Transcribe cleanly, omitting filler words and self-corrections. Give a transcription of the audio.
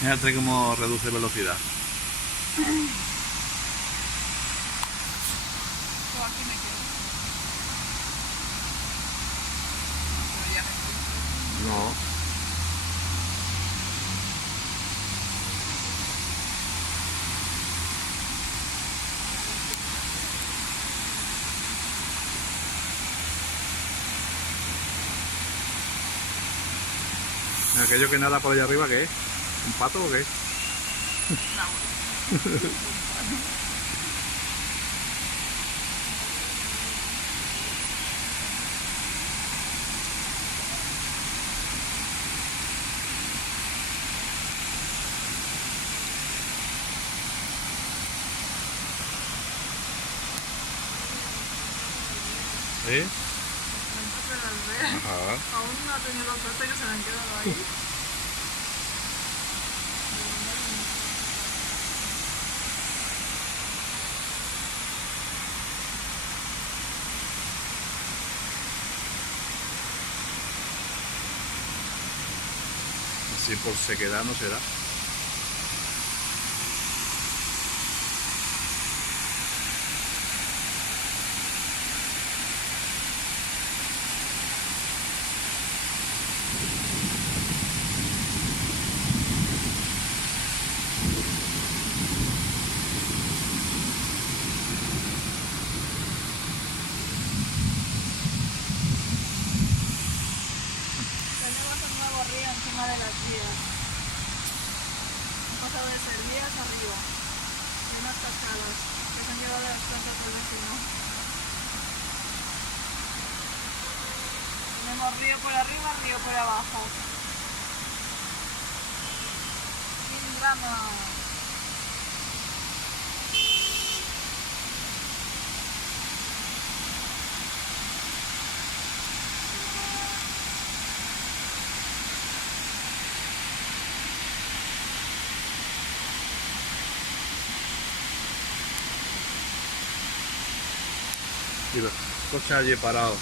Fíjate cómo reduce velocidad. Yo aquí me quedo. Pero ya me fui. No. Aquello que nada por allá arriba, ¿qué es? ¿Un pato o qué? ¿Sí? Ajá. Aún no ha tenido suerte que se me han quedado ahí. Así por sequedad no será. Tenemos un nuevo río encima de las vías. Han pasado de ser vías arriba. Y unas cascadas que se han llevado las plantas del vecino. Tenemos río por arriba, río por abajo. Sin drama. Y los coches allí parados.